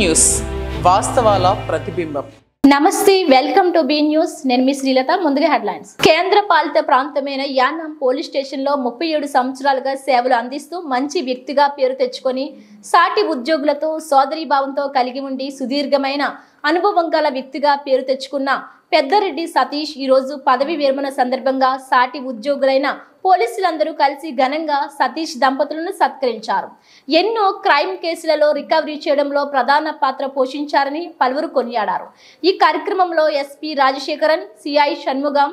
News వాస్తవాల ప్రతిబింబం. నమస్తే, welcome to be news. నేను మీ శ్రీలత. ముందుగా హెడ్లైన్స్. కేంద్ర పాలిత ప్రాంతమైన యానాం పోలీస్ స్టేషన్లో 37 సంవత్సరాలుగా సేవలు అందిస్తూ మంచి వ్యక్తిగా పేరు తెచ్చుకొని సాటి ఉద్యోగులతో సోదరీభావంతో కలిగి ఉండి సుదీర్ఘమైన అనుభవం గల వ్యక్తిగా పేరు తెచ్చుకున్న పెద్దరెడ్డి సతీష్ ఈరోజు పదవి విరమణ సందర్భంగా సాటి ఉద్యోగులైన పోలీసులందరూ కలిసి ఘనంగా సతీష్ దంపతులను సత్కరించారు. ఎన్నో క్రైమ్ కేసులలో రికవరీ చేయడంలో ప్రధాన పాత్ర పోషించారని పలువురు కొనియాడారు. ఈ కార్యక్రమంలో ఎస్పీ రాజశేఖరన్, సిఐ షణ్ముగం,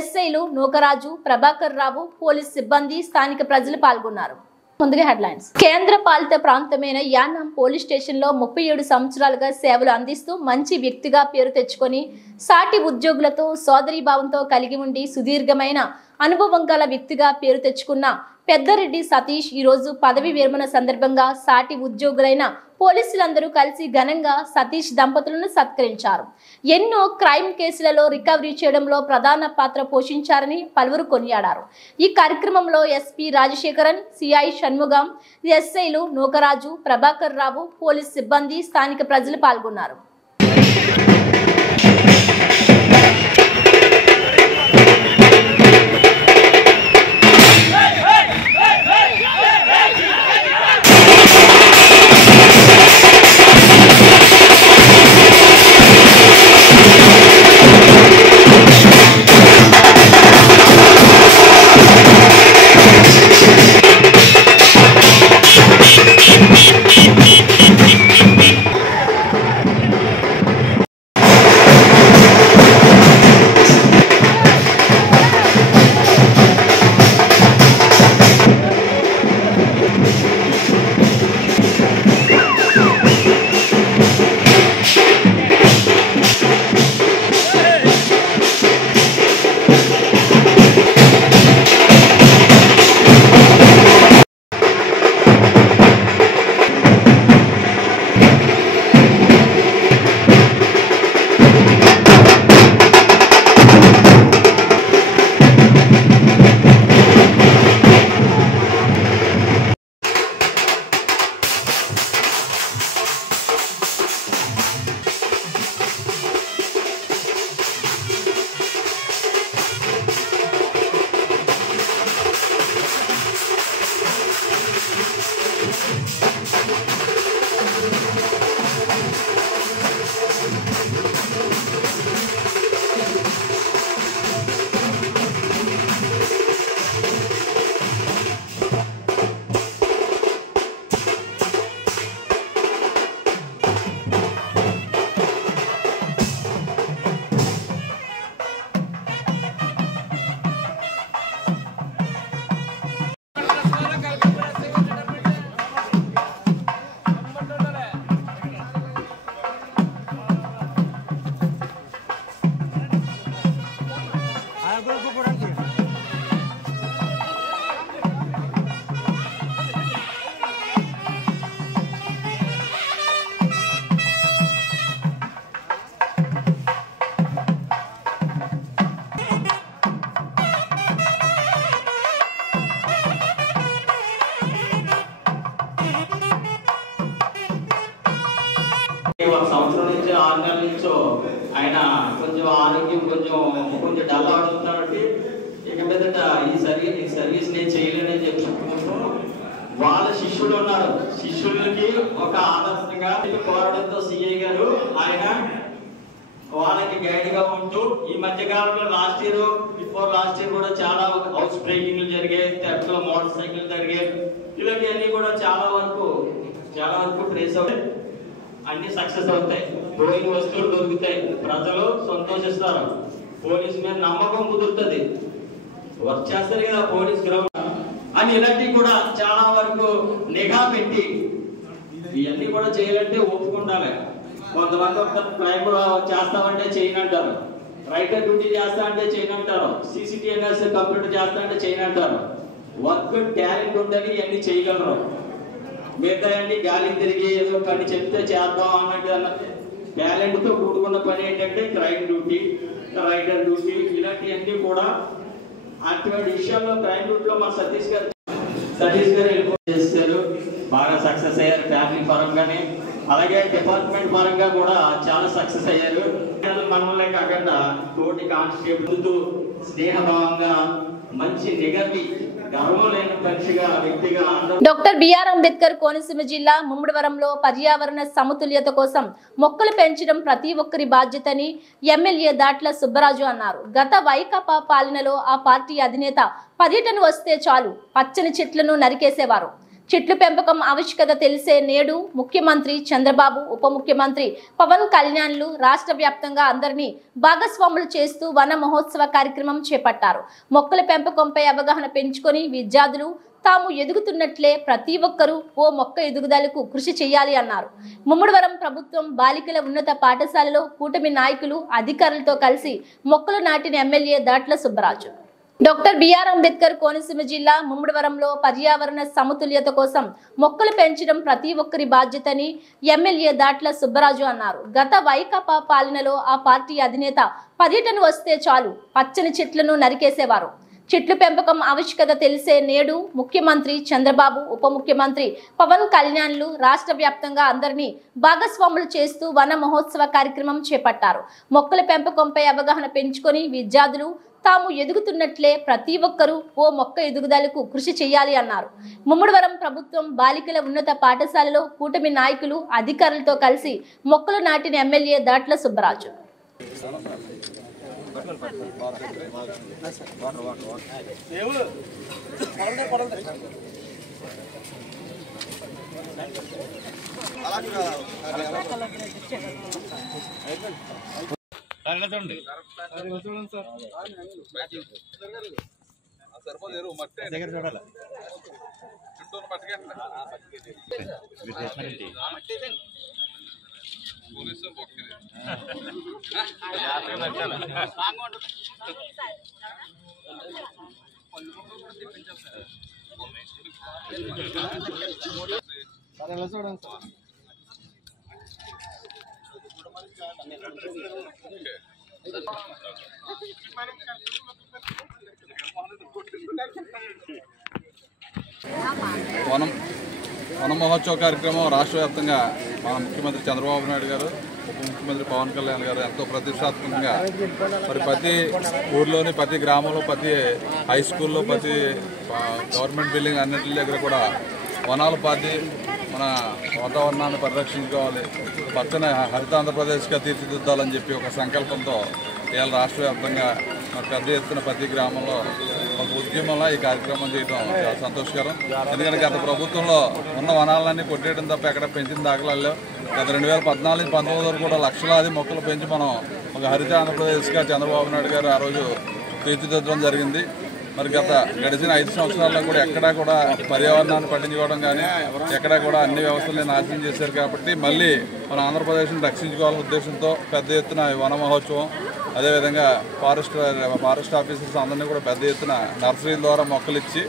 ఎస్ఐలు నూకరాజు, ప్రభాకర్ రావు, పోలీస్ సిబ్బంది, స్థానిక ప్రజలు పాల్గొన్నారు. ముందుగా హెడ్లైన్స్. కేంద్ర పాలిత ప్రాంతమైన యానాం పోలీస్ స్టేషన్లో 37 సంవత్సరాలుగా సేవలు అందిస్తూ మంచి వ్యక్తిగా పేరు తెచ్చుకొని సాటి ఉద్యోగులతో సోదరీభావంతో కలిగి ఉండి సుదీర్ఘమైన అనుభవం గల వ్యక్తిగా పేరు తెచ్చుకున్న పెద్దరెడ్డి సతీష్ ఈరోజు పదవి విరమణ సందర్భంగా సాటి ఉద్యోగులైన పోలీసులందరూ కలిసి ఘనంగా సతీష్ దంపతులను సత్కరించారు. ఎన్నో క్రైమ్ కేసులలో రికవరీ చేయడంలో ప్రధాన పాత్ర పోషించారని పలువురు కొనియాడారు. ఈ కార్యక్రమంలో ఎస్పీ రాజశేఖరన్, సిఐ షణ్ముగం, ఎస్ఐలు నూకరాజు, ప్రభాకర్ రావు, పోలీస్ సిబ్బంది, స్థానిక ప్రజలు పాల్గొన్నారు. సంవత్సరం నుంచి 6 నెలల నుంచో ఆయన కొంచెం ఆరోగ్యం కొంచెం డల్ అవుతుంది కాబట్టి ఇక మీదట ఈ సర్వీస్ నేను చేయలేనని చెప్పుకున్నప్పుడు వాళ్ళ శిష్యులు ఉన్నారు. శిష్యులకి ఒక ఆదర్శంగా కోరడంతో సిఐ గారు ఆయన వాళ్ళకి గైడ్ గా ఉంటూ ఈ మధ్య కాలంలో బిఫోర్ లాస్ట్ ఇయర్ కూడా చాలా హౌస్ బ్రేకింగ్లు జరిగాయి, థెఫ్ట్ లో మోటార్ సైకిల్ జరిగాయి. ఇలాంటివన్నీ కూడా చాలా వరకు ట్రేస్ అవుతాయి, అన్ని సక్సెస్ అవుతాయి, పోయిన వస్తువులు దొరుకుతాయి, ప్రజలు సంతోషిస్తారు, పోలీసు మీద నమ్మకం కుదురుతుంది, వర్క్ చేస్తారు కదా పోలీస్ గ్రౌండ్ అని. ఇలాంటివి కూడా చాలా వరకు నిఘా పెట్టి ఇవన్నీ కూడా చేయాలంటే ఒప్పుకుంటారు. కొంతమంది క్రైమ్ చేస్తామంటే చేయనంటారు, రైటర్ డ్యూటీ చేస్తా అంటే చేయనంటారు, CCTVS కంప్యూటర్ చేస్తా అంటే చేయనంటారు. వర్క్ టాలెంట్ ఉండాలి, ఇవన్నీ చేయగలరు. మిగతా అన్ని గాలి తిరిగి ఏదో కొన్ని చెప్తే చేద్దాం అన్నట్టు టాలెంట్ తో కూడుకున్న పని ఏంటంటే క్రైమ్ డ్యూటీ, రైటర్ డ్యూటీ, ఇలాంటివన్నీ కూడా అటువంటి విషయాల్లో క్రైమ్ డ్యూటీలో మా సతీష్ గారు వెళ్ళిపోయి చేస్తారు, బాగా సక్సెస్ అయ్యారు ఫ్యామిలీ పరంగానే. అలాగే డిపార్ట్మెంట్ పరంగా కూడా చాలా సక్సెస్ అయ్యారు. మనవల్లే కాకుండా తోటి కానిస్టేబుల్ స్నేహభావంగా మంచి నిగర్వి గర్వం లేని మనిషిగా వ్యక్తిగా డాక్టర్ బిఆర్ అంబేద్కర్ కోనసీమ జిల్లా ముమ్మడివరంలో పర్యావరణ సమతుల్యత కోసం మొక్కలు పెంచడం ప్రతి ఒక్కరి బాధ్యతని ఎమ్మెల్యే దాట్ల సుబ్బరాజు అన్నారు. గత వైకాపా పాలనలో ఆ పార్టీ అధినేత పర్యటన వస్తే చాలు పచ్చని చెట్లను నరికేసేవారు. చెట్లు పెంపకం ఆవశ్యకత తెలిసే నేడు ముఖ్యమంత్రి చంద్రబాబు, ఉప ముఖ్యమంత్రి పవన్ కళ్యాణ్లు రాష్ట్ర వ్యాప్తంగా అందరినీ భాగస్వాములు చేస్తూ వన మహోత్సవ కార్యక్రమం చేపట్టారు. మొక్కల పెంపకంపై అవగాహన పెంచుకొని విద్యార్థులు తాము ఎదుగుతున్నట్లే ప్రతి ఒక్కరూ ఓ మొక్క ఎదుగుదలకు కృషి చేయాలి అన్నారు. ముమ్మడివరం ప్రభుత్వం బాలికల ఉన్నత పాఠశాలలో కూటమి నాయకులు అధికారులతో కలిసి మొక్కలు నాటిన MLA Datla Subbaraju. Doctor B R Ambedkar Konaseema జిల్లా ముమ్మడివరంలో పర్యావరణ సమతుల్యత కోసం మొక్కలు పెంచడం ప్రతి ఒక్కరి బాధ్యతని ఎమ్మెల్యే దాట్ల సుబ్బరాజు అన్నారు. గత వైకాపా పాలనలో ఆ పార్టీ అధినేత పర్యటన వస్తే చాలు పచ్చని చెట్లను నరికేసేవారు. చెట్లు పెంపకం ఆవశ్యకత తెలిసే నేడు ముఖ్యమంత్రి చంద్రబాబు, ఉప ముఖ్యమంత్రి పవన్ కళ్యాణ్లు రాష్ట్ర వ్యాప్తంగా అందరినీ భాగస్వాములు చేస్తూ వన మహోత్సవ కార్యక్రమం చేపట్టారు. మొక్కల పెంపకంపై అవగాహన పెంచుకొని విద్యార్థులు తాము ఎదుగుతున్నట్లే ప్రతి ఒక్కరూ ఓ మొక్క ఎదుగుదలకు కృషి చేయాలి అన్నారు. ముమ్మడివరం ప్రభుత్వం బాలికల ఉన్నత పాఠశాలలో కూటమి నాయకులు అధికారులతో కలిసి మొక్కలు నాటిన ఎమ్మెల్యే దాట్ల సుబ్బరాజు. వన మహోత్సవ కార్యక్రమం రాష్ట్ర వ్యాప్తంగా మన ముఖ్యమంత్రి చంద్రబాబు నాయుడు గారు, ఉప ముఖ్యమంత్రి పవన్ కళ్యాణ్ గారు ఎంతో ప్రతిష్టాత్మకంగా మరి ప్రతి ఊర్లోని, ప్రతి గ్రామంలో, ప్రతి హై స్కూల్లో, ప్రతి గవర్నమెంట్ బిల్డింగ్ అన్నింటి దగ్గర కూడా వనాలు పాతి మన వాతావరణాన్ని పరిరక్షించుకోవాలి, పచ్చని హరిత ఆంధ్రప్రదేశ్గా తీర్చిదిద్దాలని చెప్పి ఒక సంకల్పంతో ఇవాళ రాష్ట్ర వ్యాప్తంగా పెద్ద ఎత్తున ప్రతి గ్రామంలో ఒక ఉద్యమంలో ఈ కార్యక్రమం చేయడం చాలా సంతోషకరం. ఎందుకంటే గత ప్రభుత్వంలో ఉన్న వనాలన్నీ కొట్టేయడం తప్ప ఎక్కడ పెంచిన దాఖలాల్లో గత 2014-19 వరకు కూడా లక్షలాది మొక్కలు పెంచి మనం ఒక హరిత ఆంధ్రప్రదేశ్గా చంద్రబాబు నాయుడు గారు ఆ రోజు తీర్చిదిద్దడం జరిగింది. మరి గడిచిన 5 సంవత్సరాల్లో కూడా ఎక్కడా కూడా పర్యావరణాన్ని పట్టించుకోవడం కానీ ఎక్కడా కూడా అన్ని వ్యవస్థలని నాశనం చేశారు. కాబట్టి మళ్ళీ మన ఆంధ్రప్రదేశ్ని రక్షించుకోవాలనే ఉద్దేశంతో పెద్ద ఎత్తున వన మహోత్సవం, అదేవిధంగా ఫారెస్ట్ ఆఫీసర్స్ అందరినీ కూడా పెద్ద ఎత్తున నర్సరీల ద్వారా మొక్కలు ఇచ్చి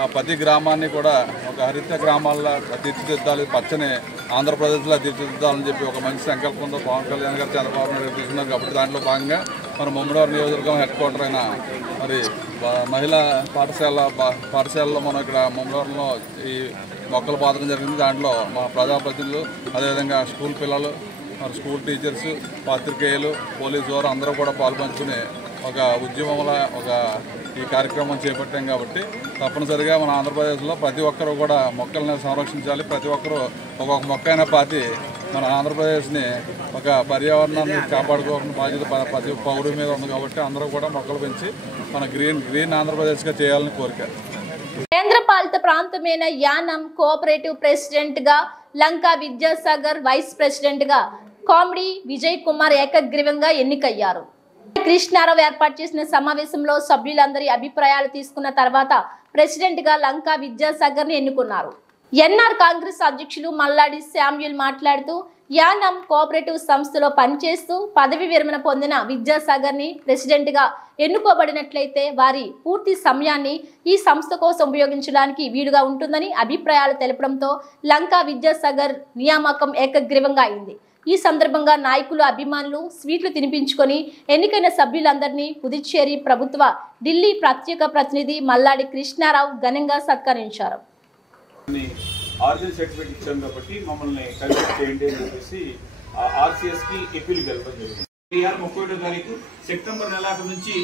ఆ ప్రతి గ్రామాన్ని కూడా ఒక హరిత గ్రామాల్లో తీర్చిదిద్దాలి, పచ్చని ఆంధ్రప్రదేశ్లో తీర్చిదిద్దాలని చెప్పి ఒక మంచి సంకల్పంతో పవన్ కళ్యాణ్ గారు, చంద్రబాబు నాయుడు గారు తీసుకున్నారు. కాబట్టి దాంట్లో భాగంగా మన ముమ్మడివరం నియోజకవర్గం హెడ్ క్వార్టర్ అయిన మరి మహిళా పాఠశాలలో మనం ఇక్కడ ముమ్మడివరంలో ఈ మొక్కలు పాతడం జరిగింది. దాంట్లో మన ప్రజాప్రతినిధులు, అదేవిధంగా స్కూల్ పిల్లలు, మరి స్కూల్ టీచర్స్, పాత్రికేయులు, పోలీసు వారు అందరూ కూడా పాల్పంచుకుని ఒక ఉద్యమంలో ఈ కార్యక్రమం చేపట్టాం. కాబట్టి తప్పనిసరిగా మన ఆంధ్రప్రదేశ్లో ప్రతి ఒక్కరూ కూడా మొక్కల్ని సంరక్షించాలి. ప్రతి ఒక్కరూ ఒక్కొక్క మొక్క అయినా పాతి మన ఆంధ్రప్రదేశ్ని ఒక పర్యావరణాన్ని కాపాడుకోవాలని బాధ్యత ప్రతి పౌరుడి మీద ఉంది. కాబట్టి అందరూ కూడా మొక్కలు పెంచి మన గ్రీన్ ఆంధ్రప్రదేశ్గా చేయాలని కోరిక. కేంద్ర పాలిత ప్రాంతమైన యానం కోఆపరేటివ్ ప్రెసిడెంట్ గా లంకా విద్యాసాగర్, వైస్ ప్రెసిడెంట్ గా కామెడీ విజయ్ కుమార్ ఏకగ్రీవంగా ఎన్నికయ్యారు. కృష్ణారావు ఏర్పాటు చేసిన సమావేశంలో సభ్యులందరి అభిప్రాయాలు తీసుకున్న తర్వాత ప్రెసిడెంట్ గా లంకా విద్యాసాగర్ ని ఎన్నుకున్నారు. ఎన్ఆర్ కాంగ్రెస్ అధ్యక్షులు మల్లాడి శామ్యూల్ మాట్లాడుతూ యానం కోఆపరేటివ్ సంస్థలో పనిచేస్తూ పదవి విరమణ పొందిన విద్యాసాగర్ ని ప్రెసిడెంట్ గా ఎన్నుకోబడినట్లయితే వారి పూర్తి సమయాన్ని ఈ సంస్థ కోసం ఉపయోగించడానికి వీలుగా ఉంటుందని అభిప్రాయాలు తెలపడంతో లంకా విద్యాసాగర్ నియామకం ఏకగ్రీవంగా అయింది. ఈ సందర్భంగా నాయకులు, అభిమానులు స్వీట్లు తినిపించుకొని ఎన్నికైన సభ్యులందరినీ పుదుచ్చేరి ప్రభుత్వ ఢిల్లీ ప్రత్యేక ప్రతినిధి మల్లాడి కృష్ణారావు ఘనంగా సత్కరించారు. ఆరిజినల్ సర్టిఫికేట్ ఇచ్చాం కాబట్టి మమ్మల్ని కన్సిడర్ చేయండి అని చెప్పేసి ఆర్సీఎస్కి అప్పీల్ కలపడం జరిగింది. 31వ తారీఖు సెప్టెంబర్ నెలాఖరు నుంచి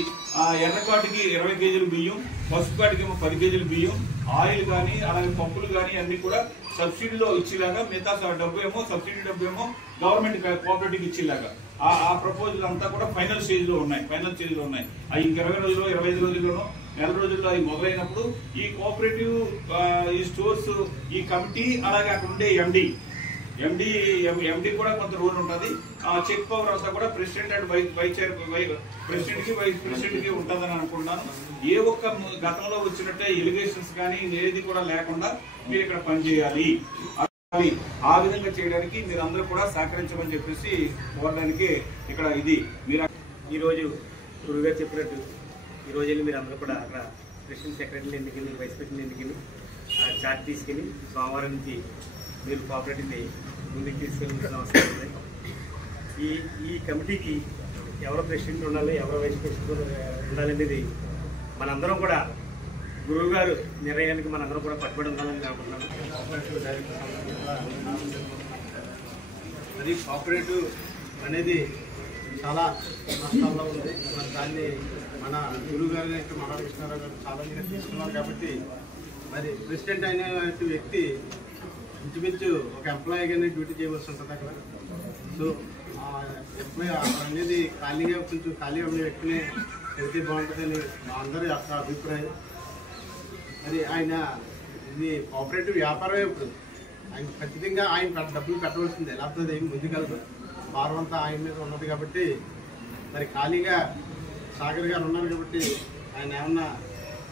ఎర్రకాటికి 20 కేజీలు బియ్యం, పసుపు కాటికి 10 కేజీలు బియ్యం, ఆయిల్ కానీ అలాగే పప్పులు కానీ అన్ని కూడా సబ్సిడీలో ఇచ్చేలాగా, మిగతా డబ్బు ఏమో సబ్సిడీ డబ్బు ఏమో గవర్నమెంట్ కోఆపరేటివ్ ఇచ్చేలాగా ఆ ప్రపోజల్ అంతా కూడా ఫైనల్ స్టేజ్ లో ఉన్నాయి. అవి 20 రోజుల్లో 25 రోజుల్లోనూ నెల రోజుల్లో అవి మొదలైనప్పుడు ఈ కోఆపరేటివ్ ఈ స్టోర్స్ ఈ కమిటీ అలాగే అక్కడ ఉండే ఎండి కూడా కొంత రూల్ ఉంటుంది. చెక్ పవర్ అంతా కూడా ప్రెసిడెంట్ అండ్ ప్రెసిడెంట్ కి వైస్ ప్రెసిడెంట్ కి ఉంటుందని అనుకుంటున్నాను. ఏ ఒక్క గతంలో వచ్చినట్టే ఎలిగేషన్స్ కానీ ఏది కూడా లేకుండా మీరు ఇక్కడ పనిచేయాలి. ఆ విధంగా చేయడానికి మీరు అందరూ కూడా సహకరించమని చెప్పేసి కోరడానికి ఇక్కడ ఇది మీరు ఈరోజు గురుగారు చెప్పినట్టు ఈరోజు వెళ్ళి మీరు అందరూ కూడా అక్కడ ప్రెసిడెంట్ సెక్రటరీని ఎన్నికలు వైస్ ప్రెసిడెంట్ ఎన్నికలు చార్ట్ తీసుకెళ్ళి సోమవారం నుంచి మీరు కోఆపరేటివ్ని ముందుకు తీసుకెళ్ళిన అవసరం ఉంది. ఈ కమిటీకి ఎవరో ప్రెసిడెంట్ ఉండాలి, ఎవరో వైస్ ప్రెసిడెంట్ ఉండాలనేది మనందరం కూడా గురువు గారు నిర్ణయానికి మనందరం కూడా పట్టుబడి ఉండాలని అనుకుంటున్నాను. అది కోఆపరేటివ్ అనేది చాలా నష్టాల్లో ఉంది. మరి దాన్ని మన గురువు గారు మనోహర కృష్ణారావు గారు చాలా మంది తీసుకున్నారు కాబట్టి మరి ప్రెసిడెంట్ అయిన వ్యక్తి ఇంచుమించు ఒక ఎంప్లాయీగానే డ్యూటీ చేయవలసి ఉంటుంది అక్కడ. సో ఎంప్లాయీ అనేది ఖాళీగా కొంచెం ఖాళీగా ఉన్న వ్యక్తిని పెడితే బాగుంటుందని మా అందరి యొక్క అభిప్రాయం. మరి ఆయన ఇది కోఆపరేటివ్ వ్యాపారమే. ఇప్పుడు ఆయన ఖచ్చితంగా ఆయన డబ్బులు పెట్టవలసిందే, లేకపోతే ఏమి ముందుకెళ్ళదు. భారం అంతా ఆయన మీద ఉన్నది కాబట్టి మరి ఖాళీగా సాగర్ గారు ఉన్నారు కాబట్టి ఆయన ఏమన్నా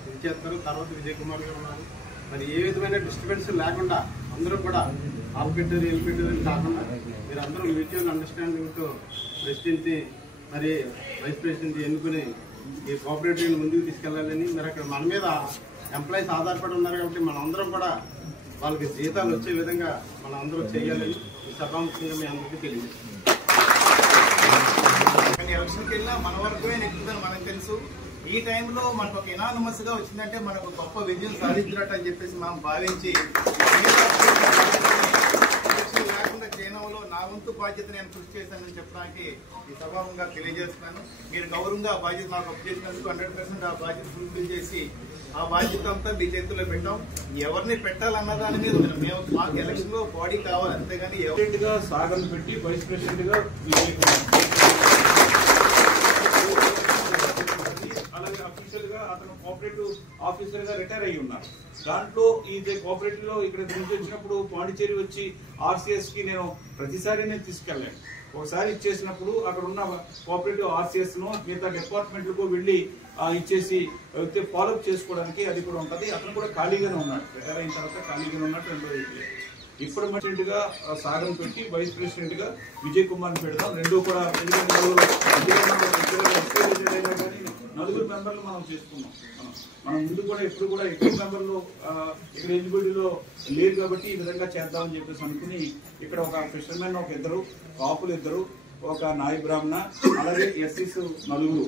ఇది చేస్తారు. తర్వాత విజయ్ కుమార్ గారు ఉన్నారు. మరి ఏ విధమైన డిస్టర్బెన్స్ లేకుండా అందరూ కూడా ఆల్పెట్టరు ఎల్పెట్టరు కాకుండా మీరు అందరూ మ్యూచువల్ అండర్స్టాండింగ్తో ప్రెసిడెంట్ని మరి వైస్ ప్రెసిడెంట్ ఎన్నుకుని ఈ కోఆపరేటివ్ని ముందుకు తీసుకెళ్లాలని. మరి అక్కడ మన మీద ఎంప్లాయీస్ ఆధారపడి ఉన్నారు కాబట్టి మనం అందరం కూడా వాళ్ళకి జీతాలు వచ్చే విధంగా మనం అందరూ చేయాలని ఈ సభాముఖంగా మీ అందరికీ తెలియదు. కానీ ఎలక్షన్కి వెళ్ళినా మన వరకునే నెక్కుతుందని మనకు తెలుసు. ఈ టైంలో మనకు ఒక ఇనానమస్ గా వచ్చిందంటే మనకు గొప్ప విజయం సాధించినట్టు అని చెప్పేసి మనం భావించి లేకుండా చైనాలో నా వంతు బాధ్యత నేను కృషి చేశానని చెప్పడానికి ఈ సభాముఖంగా తెలియజేస్తున్నాను. మీరు గౌరవంగా ఆ బాధ్యత నాకు అప్పచేసినందుకు 100% ఆ బాధ్యత ఫుల్ఫిల్ చేసి ఆ బాధ్యత అంతా మీ చేతుల్లో పెట్టాం. ఎవరిని పెట్టాలన్న దాని మీద మేము మాకు ఎలక్షన్ లో బాడీ కావాలి, అంతేగాని ప్రెసిడెంట్గా సాగర్ పెట్టి వైస్ ప్రెసిడెంట్గా అలాగే అఫీషియల్ గా అతను కోఆపరేటివ్ ఆఫీసర్ గా రిటైర్ అయ్యి ఉన్నారు. దాంట్లో ఈ కోఆపరేటివ్ లో ఇక్కడ నుంచి వచ్చినప్పుడు పాండిచేరి వచ్చి ఆర్సీఎస్ కి నేను ప్రతిసారి నేను తీసుకెళ్ళాను. ఒకసారి ఇచ్చేసినప్పుడు అక్కడ ఉన్న కోఆపరేటివ్ ఆర్సీఎస్ ను మిగతా డిపార్ట్మెంట్లకు వెళ్ళి ఇచ్చేసి ఫాలోఅప్ చేసుకోవడానికి అది కూడా ఉంటుంది. అతను కూడా ఖాళీగానే ఉన్నాడు, రిటైర్ అయిన తర్వాత ఖాళీగానే ఉన్నట్టు 2 రోజులు. ఇప్పుడు ప్రెసిడెంట్ గా సాగర్ పెట్టి వైస్ ప్రెసిడెంట్ గా విజయ్ కుమార్ పెడదాం. రెండు కూడా నలుగురు మెంబర్లు మనం చేసుకున్నాం. మనం ముందు కూడా ఎప్పుడు కూడా ఎక్కువ మెంబర్లు ఇక్కడ ఎలిజిబిలిటీలో లేరు కాబట్టి ఈ విధంగా చేద్దామని చెప్పేసి అనుకుని ఇక్కడ ఒక ఫిషర్మెన్ ఒక 2, కాపులు 2, ఒక నాయి బ్రాహ్మణ అలాగే ఎస్సీస్ 4.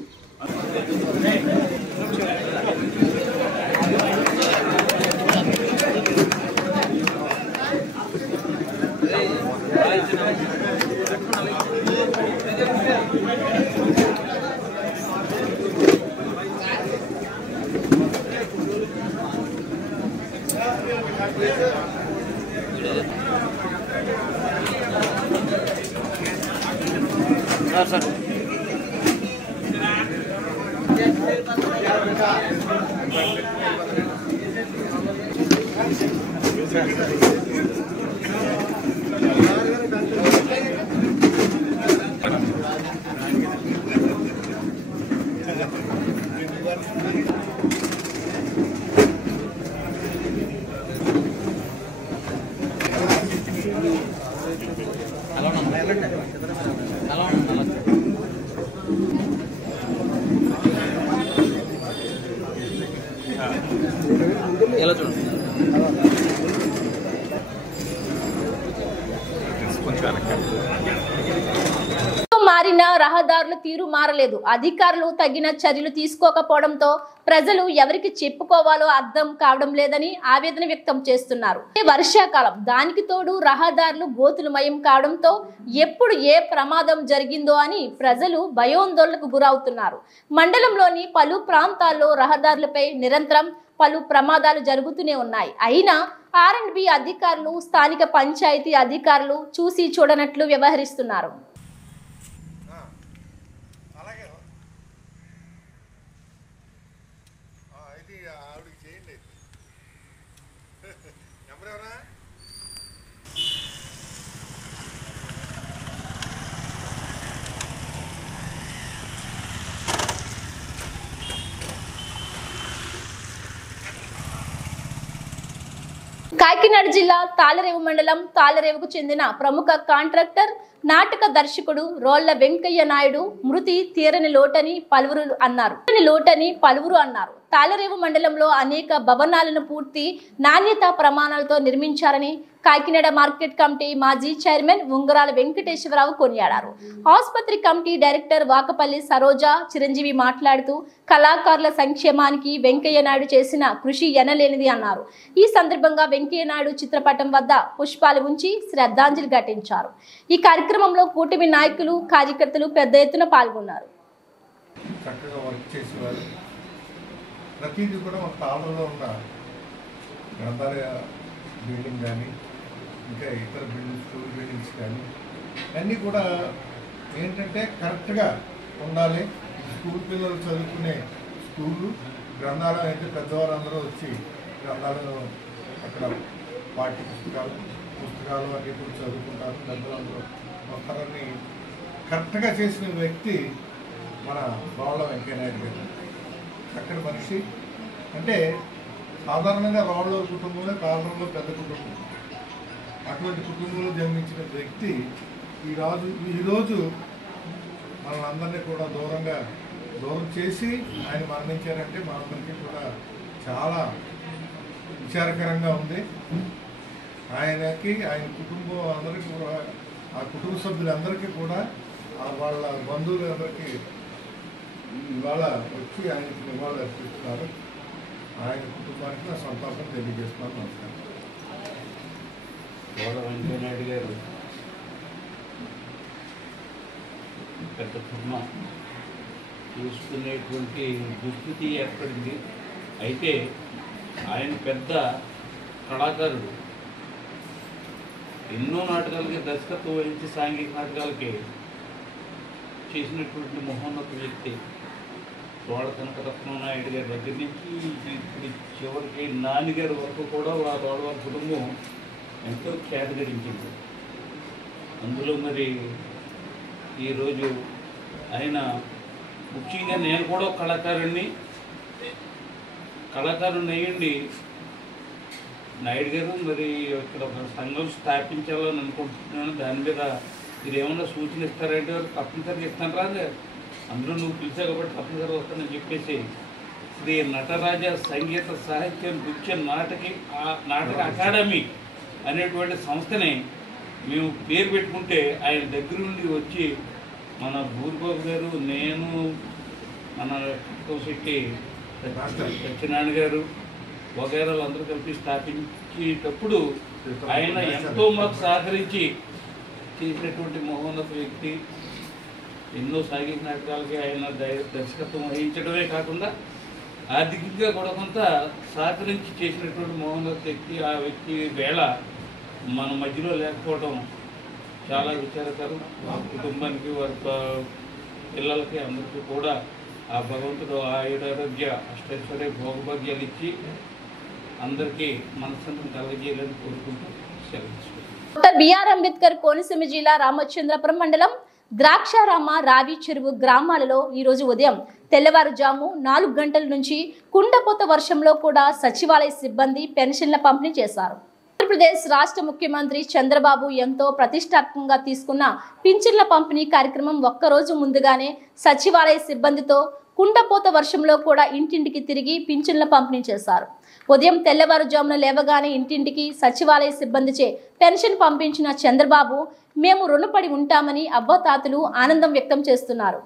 సార్ మారిన రహదారుల తీరు మారలేదు. అధికారులు తగిన చర్యలు తీసుకోకపోవడంతో ప్రజలు ఎవరికి చెప్పుకోవాలో అర్థం కావడం లేదని ఆవేదన వ్యక్తం చేస్తున్నారు. వర్షాకాలం, దానికి తోడు రహదారులు గోతులమయం కావడంతో ఎప్పుడు ఏ ప్రమాదం జరిగిందో అని ప్రజలు భయోందోళనకు గురవుతున్నారు. మండలంలోని పలు ప్రాంతాల్లో రహదారులపై నిరంతరం పలు ప్రమాదాలు జరుగుతూనే ఉన్నాయి. అయినా R&B అధికారులు, స్థానిక పంచాయతీ అధికారులు చూసి చూడనట్లు వ్యవహరిస్తున్నారు. కాకినాడ జిల్లా తాళరేవు మండలం తాళరేవుకు చెందిన ప్రముఖ కాంట్రాక్టర్, నాటక దర్శకుడు రోళ్ల వెంకయ్య నాయుడు మృతి తీరని లోటని పలువురు అన్నారు. తాళరేవు మండలంలో అనేక భవనాలను పూర్తి నాణ్యతా ప్రమాణాలతో నిర్మించారని కాకినాడ మార్కెట్ కమిటీ మాజీ చైర్మన్ ఉంగరాల వెంకటేశ్వరరావు కొనియాడారు. ఆసుపత్రి కమిటీ డైరెక్టర్ వాకపల్లి సరోజ చిరంజీవి మాట్లాడుతూ కళాకారుల సంక్షేమానికి వెంకయ్య నాయుడు చేసిన కృషి ఎనలేనిది అన్నారు. ఈ సందర్భంగా వెంకయ్య నాయుడు చిత్రపటం వద్ద పుష్పాలు ఉంచి శ్రద్ధాంజలి ఘటించారు. ఈ కార్యక్రమంలో కూటమి నాయకులు, కార్యకర్తలు పెద్ద ఎత్తున పాల్గొన్నారు. చక్కగా వర్క్ చేసేవారు. ప్రతిదీ కూడా మన తాళంలో ఉన్న గ్రంథాలయ బిల్డింగ్ కానీ, ఇంకా ఇతర బిల్డింగ్స్, స్కూల్ బిల్డింగ్స్ కానీ అన్నీ కూడా ఏంటంటే కరెక్ట్గా ఉండాలి. స్కూల్ పిల్లలు చదువుకునే స్కూళ్ళు, గ్రంథాలయం అయితే పెద్దవారందరూ వచ్చి గ్రంథాలయం అక్కడ పాఠ్య పుస్తకాలు అన్నీ కూడా చదువుకుంటారు. పెద్దవాళ్ళు మొత్తాన్ని కరెక్ట్గా చేసిన వ్యక్తి మన రోళ్ల వెంకయ్య నాయుడు గారు. అక్కడ మనిషి అంటే సాధారణంగా రోడ్ల కుటుంబంలో, కాలంలో పెద్ద కుటుంబం, అటువంటి కుటుంబంలో జన్మించిన వ్యక్తి ఈరోజు మనందరినీ కూడా దూరం చేసి ఆయన మరణించారంటే మనందరికీ కూడా చాలా విచారకరంగా ఉంది. ఆయనకి, ఆయన కుటుంబం అందరికీ కూడా, ఆ కుటుంబ సభ్యులందరికీ కూడా, వాళ్ళ బంధువులందరికీ ఇవాళ వచ్చి ఆయనకి నివాళులు అర్పిస్తున్నారు. ఆయన కుటుంబానికి నా సంతాపం తెలియజేస్తున్నాను. నమస్కారం. రోళ్ల వెంకయ్య నాయుడు గారు పెద్ద కుటుంబం చూసుకునేటువంటి దుస్థితి ఏర్పడింది. అయితే ఆయన పెద్ద కళాకారుడు. ఎన్నో నాటకాలకి దర్శకత్వం వహించి సాంఘిక నాటకాలకి చేసినటువంటి మహోన్నత వ్యక్తి. రోళ్ల కనకరత్నం నాయుడు గారి దగ్గర నుంచి ఇప్పుడు చివరికి నాన్నగారి వరకు కూడా రోళ్ల వారి కుటుంబం ఎంతో ఖ్యాతిగడించింది. అందులో మరి ఈరోజు ఆయన ముఖ్యంగా నేను కూడా కళాకారుణ్ణి అయ్యండి. నాయుడు గారు మరి ఇక్కడ ఒక సంఘం స్థాపించాలని అనుకుంటున్నాను. దాని మీద మీరు ఏమన్నా సూచన ఇస్తారంటే తప్పనిసరిగా ఇస్తాను రాదు, అందులో నువ్వు పిలిచావు కాబట్టి తప్పనిసరిగా వస్తానని చెప్పేసి శ్రీ నటరాజ సంగీత సాహిత్య నృత్య నాటక అకాడమీ అనేటువంటి సంస్థని మేము పేరు పెట్టుకుంటే ఆయన దగ్గర నుండి వచ్చి మన బూర్బాబు గారు, నేను, మన శెట్టి సత్యనారాయణ గారు వగైరాలు అందరూ కలిపి స్థాపించేటప్పుడు ఆయన ఎంతో మాకు సహకరించి చేసినటువంటి మహోన్నత వ్యక్తి. ఎన్నో సాంఘిక నాటకాలకి ఆయన దర్శకత్వం వహించడమే కాకుండా ఆర్థికంగా కూడా కొంత సహకరించి చేసినటువంటి మహోన్నత వ్యక్తి. ఆ వ్యక్తి వేళ మన మధ్యలో లేకపోవడం చాలా విచారకరం. కుటుంబానికి, వారి పిల్లలకి, అందరికీ కూడా ఆ భగవంతుడు ఆయురారోగ్య అష్టైశ్వర్య భోగభాగ్యాలు ఇచ్చి అందరికీ మనస్సంతం కలగజేయాలని కోరుకుంటూ సెలవు. డాక్టర్ బిఆర్ అంబేద్కర్ కోనసీమ జిల్లా రామచంద్రపురం మండలం ద్రాక్షారామ, రావి చెరువు గ్రామాలలో ఈరోజు ఉదయం తెల్లవారుజాము 4 గంటల నుంచి కుండపోత వర్షంలో కూడా సచివాలయ సిబ్బంది పెన్షన్ల పంపిణీ చేశారు. ఆంధ్రప్రదేశ్ రాష్ట్ర ముఖ్యమంత్రి చంద్రబాబు ఎంతో ప్రతిష్టాత్మకంగా తీసుకున్న పింఛన్ల పంపిణీ కార్యక్రమం ఒక్కరోజు ముందుగానే సచివాలయ సిబ్బందితో కుండపోత వర్షంలో కూడా ఇంటింటికి తిరిగి పింఛన్ల పంపిణీ చేశారు. ఉదయం తెల్లవారుజామున లేవగానే ఇంటింటికి సచివాలయ సిబ్బందిచే పెన్షన్ పంపించిన చంద్రబాబు మేము రుణపడి ఉంటామని అవ్వతాతలు ఆనందం వ్యక్తం చేస్తున్నారు.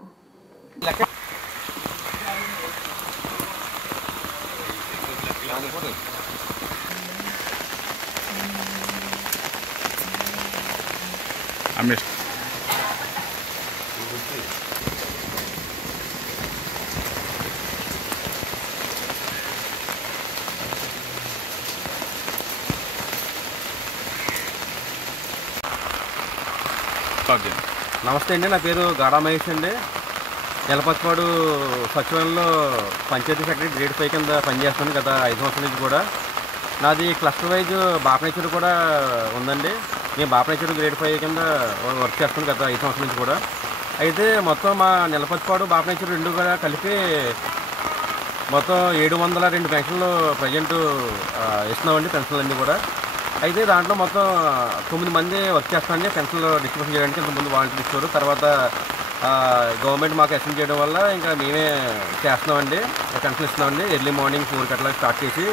నమస్తే అండి, నా పేరు గాడా మహేష్ అండి. ఎలపత్పాడు సచివాలయంలో పంచాయతీ సెక్రటరీ గ్రేడ్ 5 కింద పనిచేస్తాను గత 5 సంవత్సరాల నుంచి కూడా. నాది క్లస్టర్ వైజ్ బాపనేశ్వరు కూడా ఉందండి. నేను బాపనేశ్వరు గ్రేడ్ 5 కింద వర్క్ చేస్తాను గత 5 సంవత్సరాల నుంచి కూడా. అయితే మొత్తం మా నిలపత్పాడు బాపనేశ్వరు రెండు కూడా కలిపి మొత్తం 702 పెన్షన్లు ప్రజెంట్ ఇస్తున్నామండి, పెన్షన్లు అన్నీ కూడా. అయితే దాంట్లో మొత్తం 9 మంది వర్క్ చేస్తామండి పెన్షన్లు డిస్ట్రిబ్యూషన్ చేయడానికి. ఇంతకుముందు వాలంటీర్ ఇచ్చారు, తర్వాత గవర్నమెంట్ మాకు అసైన్ చేయడం వల్ల ఇంకా మేమే చేస్తున్నామండి, పెన్షన్ ఇస్తున్నామండి. ఎర్లీ మార్నింగ్ 4 అట్లా స్టార్ట్ చేసి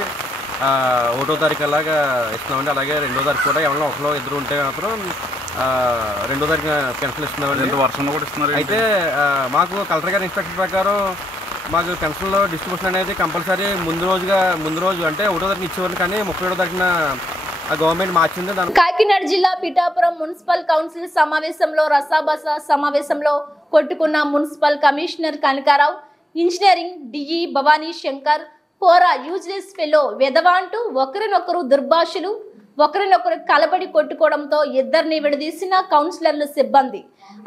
1వ తారీఖు అలాగా ఇస్తున్నామండి. అలాగే 2వ తారీఖు కూడా ఎవరైనా ఒకరు ఇద్దరు ఉంటే మాత్రం 2వ తారీఖు పెన్షన్ ఇస్తున్నామండి. వర్షంలో కూడా ఇస్తున్నారు. అయితే మాకు కలెక్టర్ గారి ఇన్స్ట్రక్షన్ ప్రకారం మాకు పెన్షన్లో డిస్ట్రిబ్యూషన్ అనేది కంపల్సరీ ముందు రోజు అంటే 1వ తారీఖు ఇచ్చేవారు, కానీ 31వ తారీఖున గవర్నమెంట్ మార్చింది. కాకినాడ జిల్లా పిఠాపురం మున్సిపల్ కౌన్సిల్ సమావేశంలో రసాబస సమావేశంలో కొట్టుకున్న municipal commissioner Kanakarao, engineering DE Bhavani Shankar పోరా యూజ్లెస్ ఫెలో వెదవాంటూ ఒకరినొకరు దుర్భాషలు, ఒకరినొకరు కలబడి కొట్టుకోవడంతో ఇద్దరిని విడదీసిన కౌన్సిలర్లు సిబ్బంది.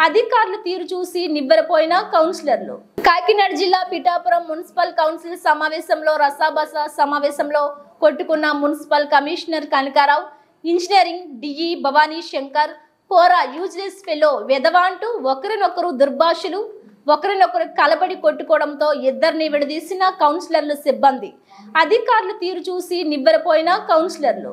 అధికారులు తీరు చూసి నివ్వెరపోయిన కౌన్సిలర్లు. కాకినాడ జిల్లా పిఠాపురం మున్సిపల్ కౌన్సిల్ సమావేశంలో రసాబస సమావేశంలో కొట్టుకున్న municipal commissioner Kanakarao, engineering DE Bhavani Shankar పోరా యూజ్లెస్ ఫెలో వెదవాంటూ ఒకరినొకరు దుర్భాషలు, ఒకరినొకరు కలబడి కొట్టుకోవడంతో ఇద్దరిని విడదీసిన కౌన్సిలర్లు సిబ్బంది. అధికారులు తీరు చూసి నివ్వెరపోయిన కౌన్సిలర్లు.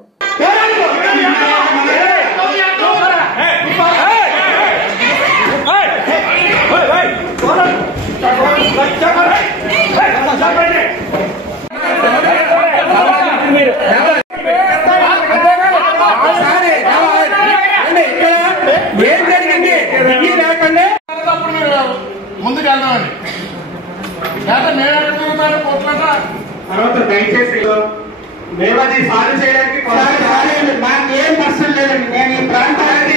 ముందుకు వెళ్దామని తర్వాత దయచేసి మేము అది సాల్వ్ చేయడానికి నాకేం కష్టం లేదండి. నేను ఈ ప్రాంతానికి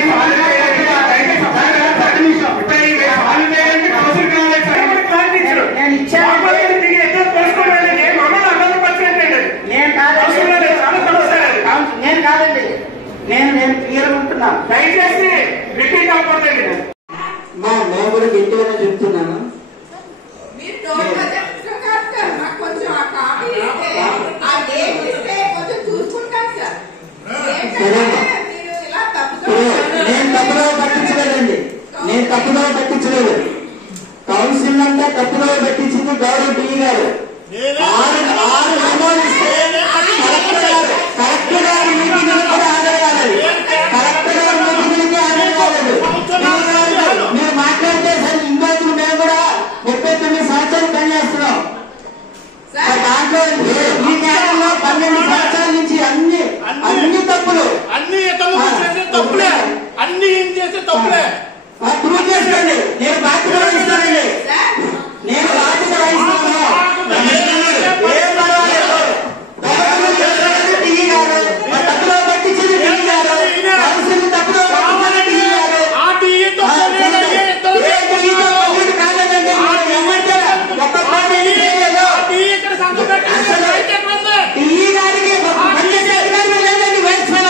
నేను కాదండి, నేను తీరకుంటున్నా. దయచేసి రిపీట్ అవ్వకూడదండి. నేను కూడా గట్టిగానే చెప్తున్నాను. నేను తప్పుదో పట్టించలేదు. కౌన్సిల్ అంతా తప్పుదో పట్టించింది గౌరవ డి గారు. 6 మెమోలు ఇస్తే కలెక్టర్ గారి మీటింగ్ కూడా హాజరు కాలేదు. కలెక్టర్ గారి మీటింగ్ హాజరు కాలేదు. మీరు మాట్లాడితే సరే ఇంకొకరు మేము కూడా 39 సంవత్సరాలు పనిచేస్తున్నాం. దాంట్లో ఈ నేరంలో 12 సంవత్సరాల నుంచి అన్ని తప్పులు, అన్ని తప్పులే, అన్ని ఏం చేసే తప్పులే. ప్రూవ్ చేసుకోండి. నేను బాధ్యత వహిస్తానండి, నేను బాధ్యత వహిస్తాను. ఏం పర్వాలేదు. టీవీ గారు తప్పులో పట్టించింది, టీవీ గారు కౌన్సిల్ తప్పులో పట్టించింది, టీవీ గారు కాదండి. ఒక టీవీ గారికి లేదండి. వయసులో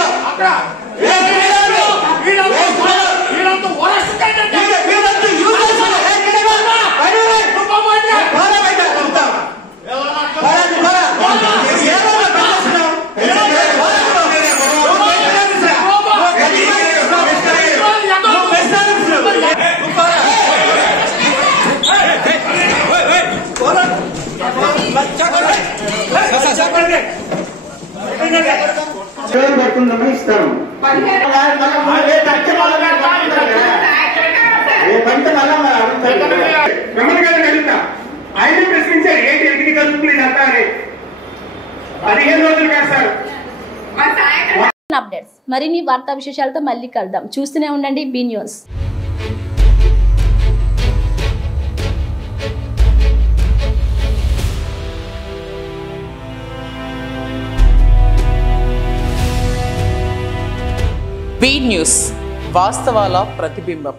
ఇస్తాను. ఆయన ప్రశ్నించారు ఏంటి ఎన్ని కలుపులు ఇదంతా అని. 15 రోజులు కాదు సార్. అప్డేట్స్ మరిన్ని వార్తా విశేషాలతో మళ్ళీ కలుద్దాం. చూస్తూనే ఉండండి బీ న్యూస్. బీ న్యూస్ వాస్తవాల ప్రతిబింబం.